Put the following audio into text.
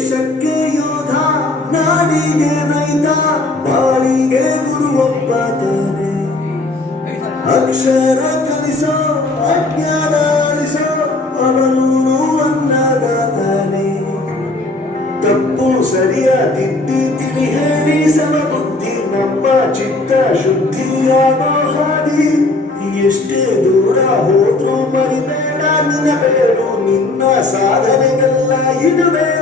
ದೇಶಕ್ಕೆ ಯೋಧ, ನಾಡಿಗೆ ರೈತ, ಬಾಳಿಗೆ ಗುರು ಒಬ್ಬ ತಾನೆ. ಅಕ್ಷರ ಕಲಿಸೋ, ಅಜ್ಞಾನ ಅಳಿಸೋ, ಅವನು ಅನ್ನದಾತಾನೆ. ತಪ್ಪು ಸರಿಯ ತಿದ್ದಿ ತಿಳಿ ಹೇಳಿ ಸಮಬುದ್ಧಿ, ನಮ್ಮ ಚಿತ್ತ ಶುದ್ಧಿಯಾಗೋ ಹಾದಿ. ಎಷ್ಟೇ ದೂರ ಹೋದ್ರೂ ಮರಿಬೇಡ ನಿನ್ನ ಬೇರು, ನಿನ್ನ ಸಾಧನೆಗೆಲ್ಲ ಇದುವೇ